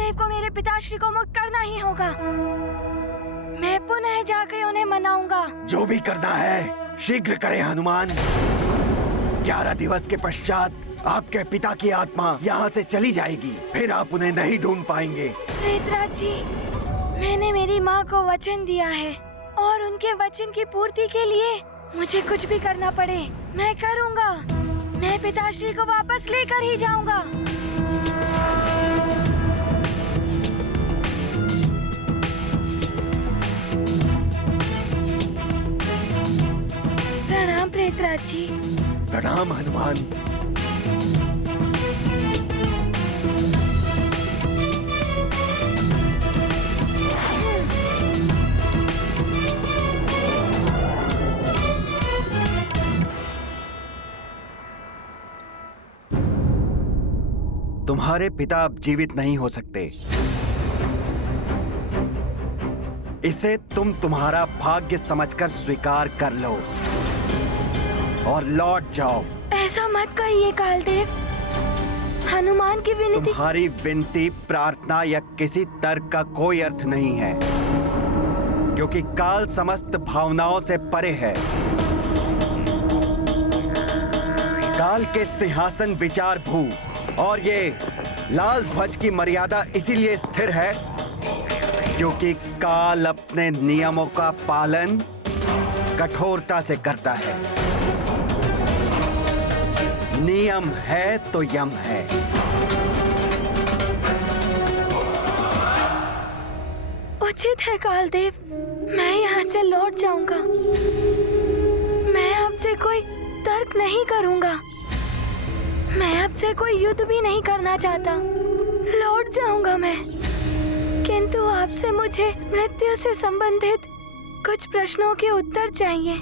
कालदेव को मेरे पिताश्री को मुक्त करना ही होगा। मैं पुनः जाकर उन्हें मनाऊंगा। जो भी करना है शीघ्र करें हनुमान। 11 दिवस के पश्चात आपके पिता की आत्मा यहाँ से चली जाएगी, फिर आप उन्हें नहीं ढूंढ पाएंगे। प्रेतराज जी, मैंने मेरी माँ को वचन दिया है और उनके वचन की पूर्ति के लिए मुझे कुछ भी करना पड़े मैं करूँगा। मैं पिताश्री को वापस लेकर ही जाऊँगा। प्रणाम प्रेतराज जी। प्रणाम हनुमान। तुम्हारे पिता अब जीवित नहीं हो सकते। इसे तुम तुम्हारा भाग्य समझकर स्वीकार कर लो और लौट जाओ। ऐसा मत कहिए कालदेव। हनुमान की विनती। तुम्हारी विनती, प्रार्थना या किसी तर्क का कोई अर्थ नहीं है, क्योंकि काल समस्त भावनाओं से परे है। काल के सिंहासन विचार भू और ये लाल ध्वज की मर्यादा इसीलिए स्थिर है क्योंकि काल अपने नियमों का पालन कठोरता से करता है। नियम है तो यम है। उचित है कालदेव, मैं यहाँ से लौट जाऊंगा। मैं आपसे कोई तर्क नहीं करूंगा। मैं आपसे कोई युद्ध भी नहीं करना चाहता। लौट जाऊंगा मैं, किंतु आपसे मुझे मृत्यु से संबंधित कुछ प्रश्नों के उत्तर चाहिए।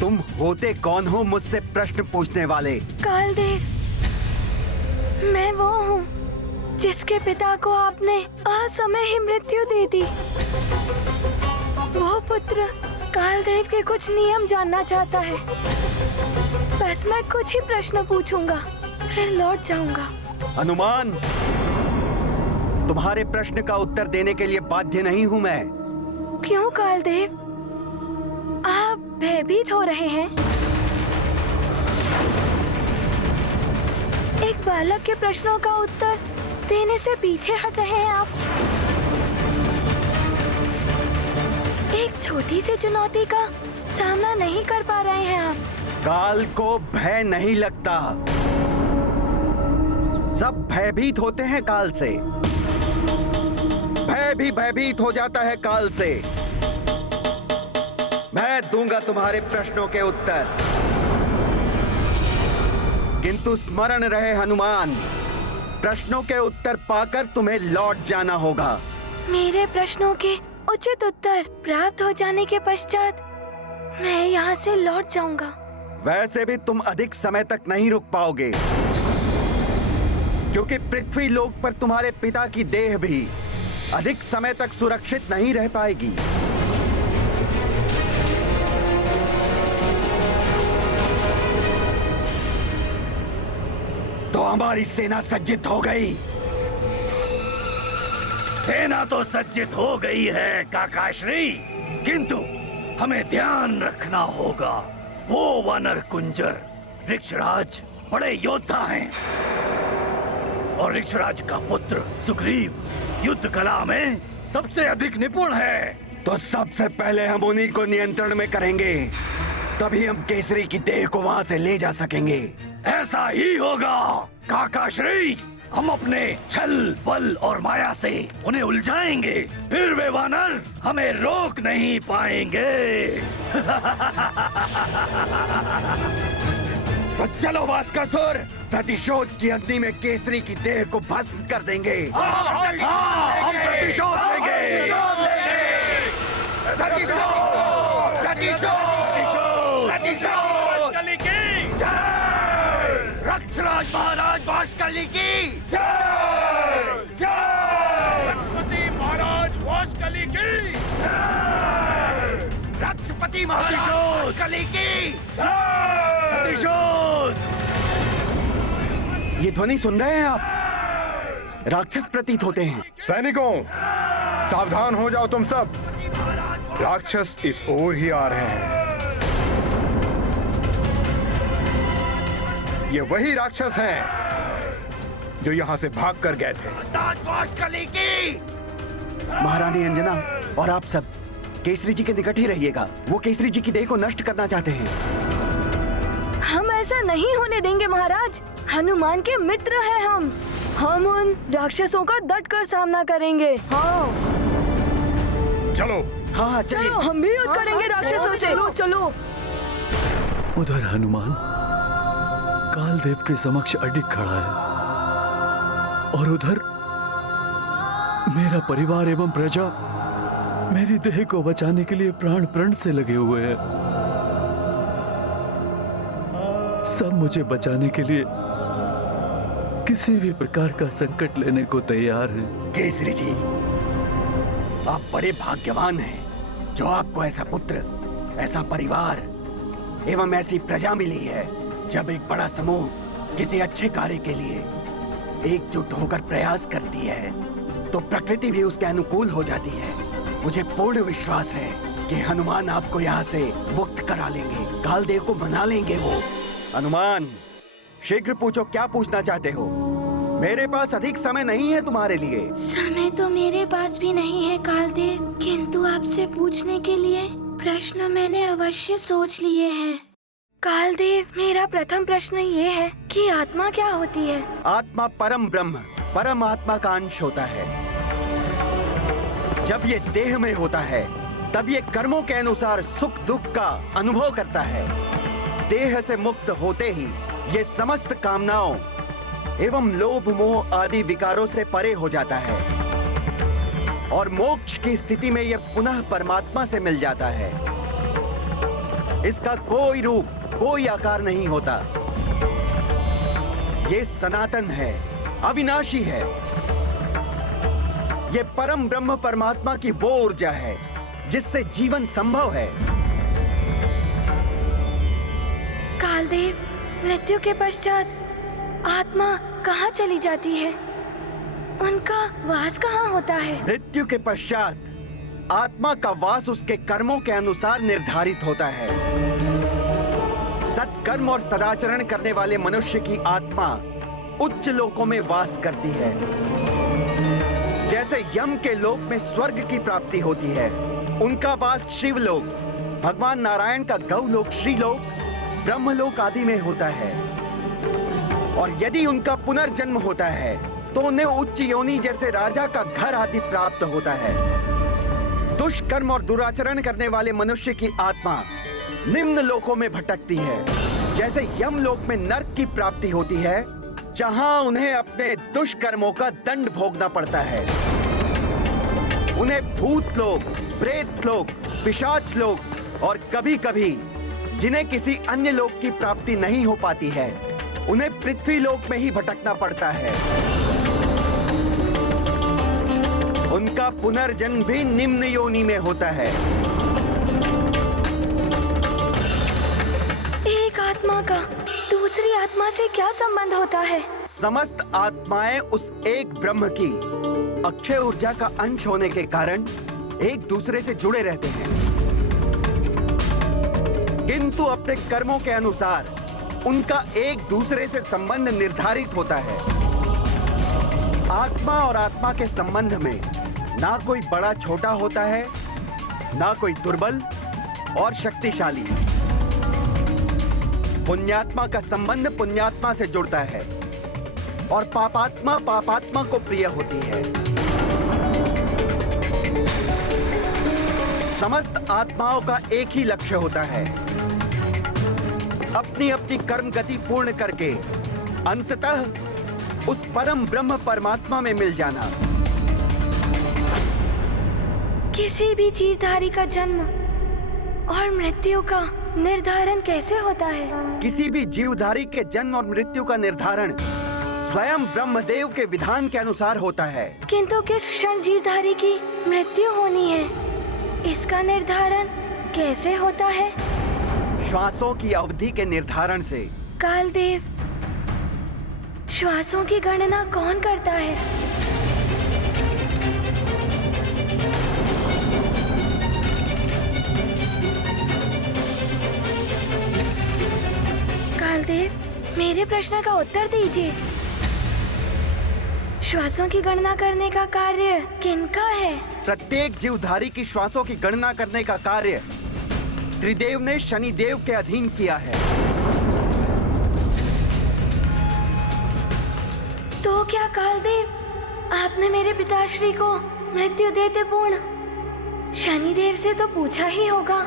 तुम होते कौन हो मुझसे प्रश्न पूछने वाले? कालदेव, मैं वो हूँ जिसके पिता को आपने असमय ही मृत्यु दे दी। वो पुत्र कालदेव के कुछ नियम जानना चाहता है। बस मैं कुछ ही प्रश्न पूछूंगा, फिर लौट जाऊंगा। हनुमान, तुम्हारे प्रश्न का उत्तर देने के लिए बाध्य नहीं हूँ मैं। क्यों कालदेव, आप भयभीत हो रहे हैं? एक बालक के प्रश्नों का उत्तर देने से पीछे हट रहे हैं आप। एक छोटी सी चुनौती का सामना नहीं कर पा रहे हैं आप। काल को भय नहीं लगता। सब भयभीत होते हैं काल से। भय भी भयभीत हो जाता है काल से। मैं दूंगा तुम्हारे प्रश्नों के उत्तर, किंतु स्मरण रहे हनुमान, प्रश्नों के उत्तर पाकर तुम्हें लौट जाना होगा। मेरे प्रश्नों के उचित उत्तर प्राप्त हो जाने के पश्चात मैं यहाँ से लौट जाऊंगा। वैसे भी तुम अधिक समय तक नहीं रुक पाओगे, क्योंकि पृथ्वी लोक पर तुम्हारे पिता की देह भी अधिक समय तक सुरक्षित नहीं रह पाएगी। तो हमारी सेना सज्जित हो गई। सेना तो सज्जित हो गई है काकाश्री, किंतु हमें ध्यान रखना होगा। वो वानर कुंजर ऋक्षराज बड़े योद्धा हैं और ऋक्षराज का पुत्र सुग्रीव युद्ध कला में सबसे अधिक निपुण है। तो सबसे पहले हम उन्हीं को नियंत्रण में करेंगे, तभी हम केसरी की देह को वहां से ले जा सकेंगे। ऐसा ही होगा काकाश्री। हम अपने छल, बल और माया से उन्हें उलझाएंगे, फिर वे वानर हमें रोक नहीं पाएंगे। तो चलो भास्करसुर, प्रतिशोध की अग्नि में केसरी की देह को भस्म कर देंगे। हाँ, हम प्रतिशोध लेंगे। ऋक्षराज महाराज वाशकली की जय। रक्षपति महाराज वाशकली की जय। रक्षपति महाराज वाशकली की प्रतिशोध। ये ध्वनि सुन रहे हैं आप? राक्षस प्रतीत होते हैं। सैनिकों, सावधान हो जाओ तुम सब। राक्षस इस ओर ही आ रहे हैं। ये वही राक्षस हैं जो यहां से भाग कर गए थे। महारानी अंजना और आप सब केसरी जी के निकट ही रहिएगा। वो केसरी जी की देह को नष्ट करना चाहते हैं। हम ऐसा नहीं होने देंगे महाराज। हनुमान के मित्र हैं हम उन राक्षसों का डट कर सामना करेंगे। हाँ चलो। हाँ चलिए। चलो, हम भी युद्ध करेंगे राक्षसों से। चलो चलो। उधर हनुमान कालदेव के समक्ष अडिग खड़ा है और उधर मेरा परिवार एवं प्रजा मेरी देह को बचाने के लिए प्राण प्रण से लगे हुए हैं। सब मुझे बचाने के लिए किसी भी प्रकार का संकट लेने को तैयार हैं। केसरी जी, आप बड़े भाग्यवान हैं जो आपको ऐसा पुत्र, ऐसा परिवार एवं ऐसी प्रजा मिली है। जब एक बड़ा समूह किसी अच्छे कार्य के लिए एकजुट होकर प्रयास करती है तो प्रकृति भी उसके अनुकूल हो जाती है। मुझे पूर्ण विश्वास है कि हनुमान आपको यहाँ से मुक्त करा लेंगे, कालदेव को मना लेंगे वो। हनुमान, शीघ्र पूछो, क्या पूछना चाहते हो? मेरे पास अधिक समय नहीं है तुम्हारे लिए। समय तो मेरे पास भी नहीं है कालदेव, किंतु आपसे पूछने के लिए प्रश्न मैंने अवश्य सोच लिए हैं। कालदेव, मेरा प्रथम प्रश्न ये है कि आत्मा क्या होती है? आत्मा परम ब्रह्म, परम आत्मा का अंश होता है। जब ये देह में होता है तब ये कर्मों के अनुसार सुख दुख का अनुभव करता है। देह से मुक्त होते ही ये समस्त कामनाओं एवं लोभ मोह आदि विकारों से परे हो जाता है और मोक्ष की स्थिति में यह पुनः परमात्मा से मिल जाता है। इसका कोई रूप, कोई आकार नहीं होता। ये सनातन है, अविनाशी है। ये परम ब्रह्म परमात्मा की वो ऊर्जा है जिससे जीवन संभव है। कालदेव, मृत्यु के पश्चात आत्मा कहाँ चली जाती है? उनका वास कहाँ होता है? मृत्यु के पश्चात आत्मा का वास उसके कर्मों के अनुसार निर्धारित होता है। सत्कर्म और सदाचरण करने वाले मनुष्य की आत्मा उच्च लोकों में वास करती है। जैसे यम के लोक में स्वर्ग की प्राप्ति होती है, उनका वास शिवलोक, भगवान नारायण का गौलोक, श्रीलोक, ब्रह्मलोक आदि में होता है। और यदि उनका पुनर्जन्म होता है तो उन्हें उच्च योनि जैसे राजा का घर आदि प्राप्त होता है। दुष्कर्म और दुराचरण करने वाले मनुष्य की आत्मा निम्न लोकों में भटकती है। जैसे यम लोक में नरक की प्राप्ति होती है, जहां उन्हें अपने दुष्कर्मों का दंड भोगना पड़ता है। उन्हें भूत लोक, प्रेत लोक, पिशाच लोक और कभी-कभी जिन्हें किसी अन्य लोक की प्राप्ति नहीं हो पाती है, उन्हें पृथ्वी लोक में ही भटकना पड़ता है। उनका पुनर्जन्म भी निम्न योनि में होता है। एक आत्मा का दूसरी आत्मा से क्या संबंध होता है? समस्त आत्माएं उस एक ब्रह्म की अक्षय ऊर्जा का अंश होने के कारण एक दूसरे से जुड़े रहते हैं, किंतु अपने कर्मों के अनुसार उनका एक दूसरे से संबंध निर्धारित होता है। आत्मा और आत्मा के संबंध में ना कोई बड़ा छोटा होता है, ना कोई दुर्बल और शक्तिशाली। पुण्यात्मा का संबंध पुण्यात्मा से जुड़ता है और पापात्मा पापात्मा को प्रिय होती है। समस्त आत्माओं का एक ही लक्ष्य होता है, अपनी अपनी कर्म गति पूर्ण करके अंततः उस परम ब्रह्म परमात्मा में मिल जाना। किसी भी जीवधारी का जन्म और मृत्यु का निर्धारण कैसे होता है? किसी भी जीवधारी के जन्म और मृत्यु का निर्धारण स्वयं ब्रह्मदेव के विधान के अनुसार होता है। किंतु किस क्षण जीवधारी की मृत्यु होनी है, इसका निर्धारण कैसे होता है? श्वासों की अवधि के निर्धारण से। कालदेव, श्वासों की गणना कौन करता है? कालदेव, मेरे प्रश्न का उत्तर दीजिए। श्वासों की गणना करने का कार्य किनका है? प्रत्येक जीवधारी की श्वासों की गणना करने का कार्य त्रिदेव ने शनिदेव के अधीन किया है। तो क्या कालदेव, आपने मेरे पिताश्री को मृत्यु देते पूर्ण शनिदेव से तो पूछा ही होगा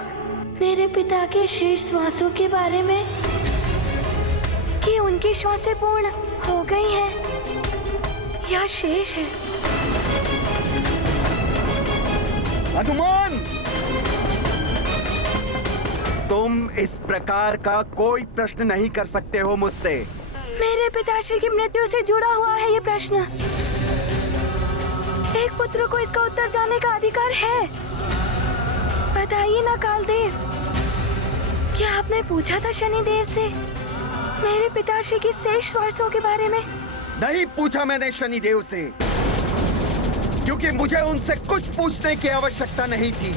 मेरे पिता के शेष श्वासों के बारे में, कि उनकी श्वासें पूर्ण हो गई हैं या शेष है? हनुमान, तुम इस प्रकार का कोई प्रश्न नहीं कर सकते हो मुझसे। मेरे पिताश्री की मृत्यु से जुड़ा हुआ है ये प्रश्न। एक पुत्र को इसका उत्तर जानने का अधिकार है। बताइए ना कालदेव, क्या आपने पूछा था शनिदेव से मेरे पिताश्री की शेष श्वासों के बारे में? नहीं पूछा मैंने शनिदेव से, क्योंकि मुझे उनसे कुछ पूछने की आवश्यकता नहीं थी।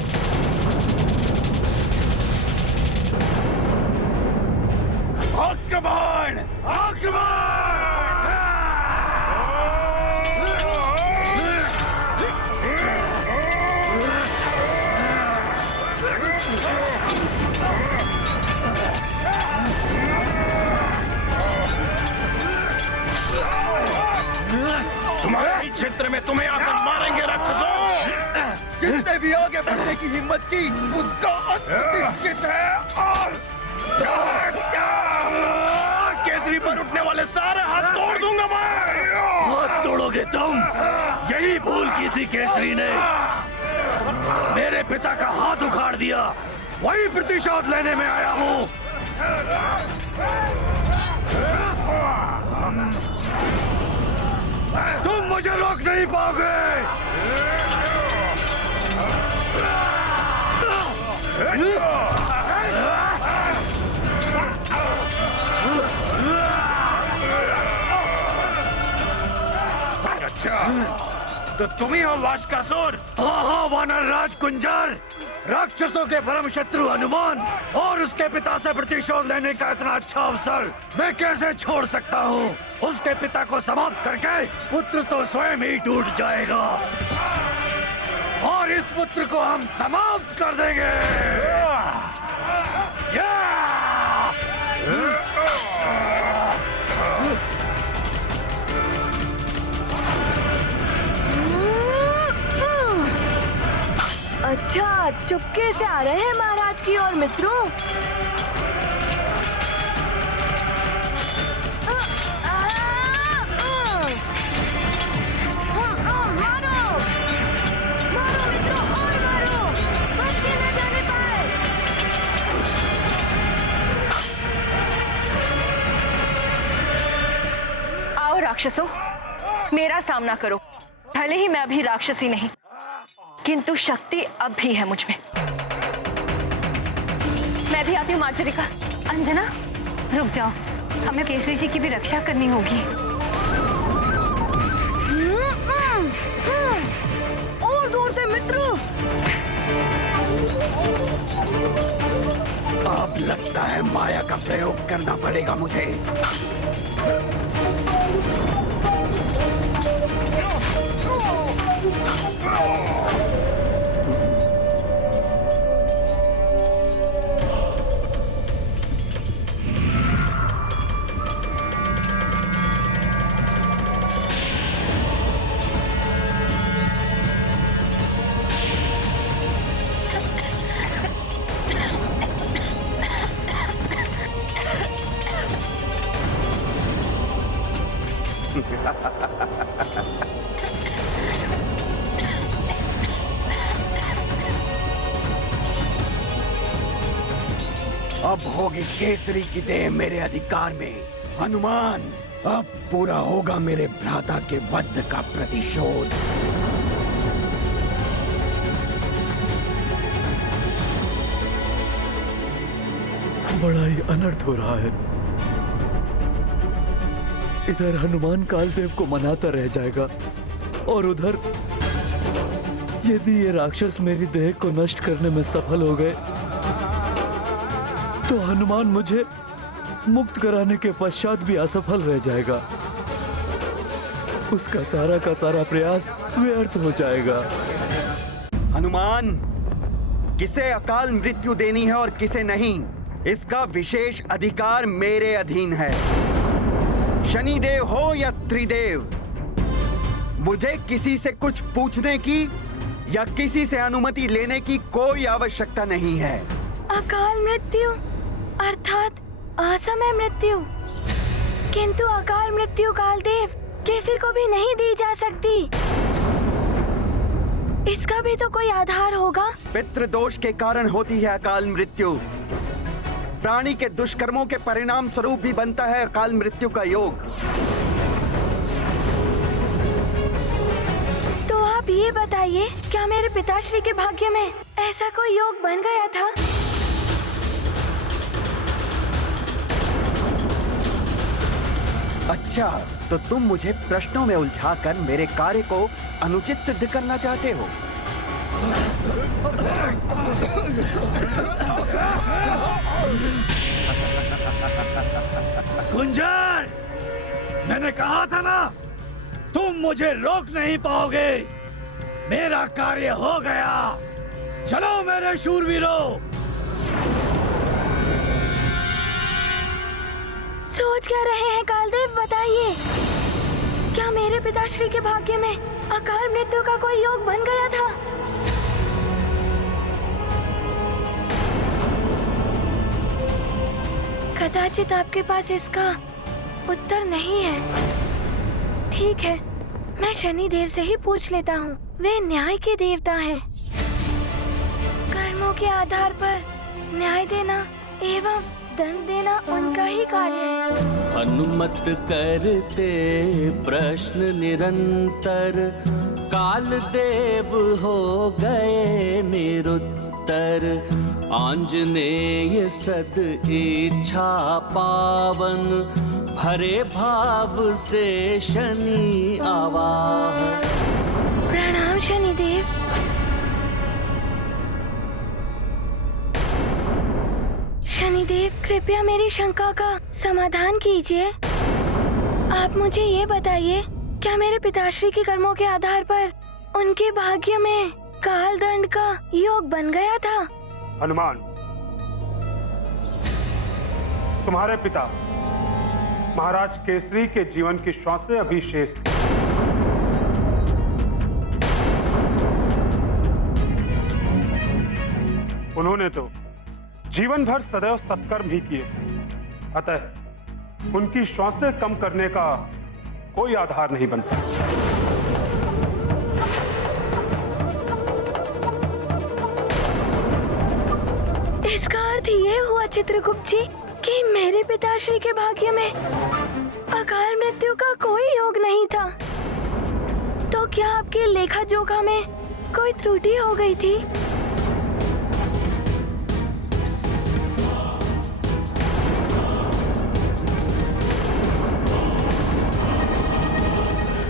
आक्रमण! आक्रमण! तुम्हारे ही क्षेत्र में तुम्हें आकर मारेंगे राक्षसों। जिसने भी आगे बढ़ने की हिम्मत की उसका अंत निश्चित है। और केसरी पर उठने वाले सारे हाथ तोड़ दूंगा मैं। हाथ तोड़ोगे तुम? यही भूल की थी केसरी ने। मेरे पिता का हाथ उखाड़ दिया, वही प्रतिशोध लेने में आया हूँ। तुम मुझे रोक नहीं पाओगे। अच्छा, तो तुम ही हो वाशकासुर? हाँ, वानर राज कुंजर, राक्षसों के परम शत्रु हनुमान और उसके पिता से प्रतिशोध लेने का इतना अच्छा अवसर मैं कैसे छोड़ सकता हूँ? उसके पिता को समाप्त करके पुत्र तो स्वयं ही टूट जाएगा और इस पुत्र को हम समाप्त कर देंगे। अच्छा, चुपके से आ रहे हैं महाराज की ओर मित्रों। मारो, मारो मित्रों, और मारो, बच के न जाने पाए। आओ राक्षसों, मेरा सामना करो। भले ही मैं अभी राक्षसी नहीं, किंतु शक्ति अब भी है मुझ में। मैं भी आती हूँ मार्जरिका। अंजना, रुक जाओ, हमें केसरी जी की भी रक्षा करनी होगी। और जोर से मित्रों। अब लगता है माया का प्रयोग करना पड़ेगा मुझे। अब होगी केसरी की देह मेरे अधिकार में। हनुमान, अब पूरा होगा मेरे भ्राता के वध का प्रतिशोध। बड़ा ही अनर्थ हो रहा है। इधर हनुमान कालदेव को मनाता रह जाएगा और उधर यदि ये राक्षस मेरी देह को नष्ट करने में सफल हो गए तो हनुमान मुझे मुक्त कराने के पश्चात भी असफल रह जाएगा। उसका सारा का सारा प्रयास व्यर्थ हो जाएगा। हनुमान, किसे अकाल मृत्यु देनी है और किसे नहीं, इसका विशेष अधिकार मेरे अधीन है। शनिदेव हो या त्रिदेव, मुझे किसी से कुछ पूछने की या किसी से अनुमति लेने की कोई आवश्यकता नहीं है। अकाल मृत्यु अर्थात असमय मृत्यु, किंतु अकाल मृत्यु कालदेव किसी को भी नहीं दी जा सकती। इसका भी तो कोई आधार होगा। पितृदोष के कारण होती है अकाल मृत्यु। प्राणी के दुष्कर्मों के परिणाम स्वरूप भी बनता है अकाल मृत्यु का योग। तो आप ये बताइए, क्या मेरे पिताश्री के भाग्य में ऐसा कोई योग बन गया था? अच्छा, तो तुम मुझे प्रश्नों में उलझाकर मेरे कार्य को अनुचित सिद्ध करना चाहते हो। कुंजर, मैंने कहा था ना, तुम मुझे रोक नहीं पाओगे। मेरा कार्य हो गया। चलो मेरे शूरवीरों। सोच क्या रहे हैं कालदेव, बताइए। क्या मेरे पिताश्री के भाग्य में अकाल मृत्यु का कोई योग बन गया था? कदाचित आपके पास इसका उत्तर नहीं है। ठीक है, मैं शनि देव से ही पूछ लेता हूँ। वे न्याय के देवता हैं। कर्मों के आधार पर न्याय देना एवं दंड देना उनका ही कार्य है। हनुमत करते प्रश्न निरंतर, काल देव हो गए निरुत्तर। आंजनेय सद इच्छा पावन, भरे भाव से शनि आवाह। प्रणाम शनिदेव। शनिदेव, कृपया मेरी शंका का समाधान कीजिए। आप मुझे ये बताइए, क्या मेरे पिताश्री के कर्मों के आधार पर उनके भाग्य में काल दंड का योग बन गया था? हनुमान, तुम्हारे पिता महाराज केसरी के जीवन की श्वासें अभी शेष थी। उन्होंने तो जीवन भर सदैव सत्कर्म ही किए, अतः उनकी श्वासें कम करने का कोई आधार नहीं बनता। इसका अर्थ ये हुआ चित्रगुप्त जी कि मेरे पिताश्री के भाग्य में अकाल मृत्यु का कोई योग नहीं था। तो क्या आपके लेखा जोखा में कोई त्रुटि हो गई थी?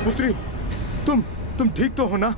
पुत्री, तुम ठीक तो हो ना?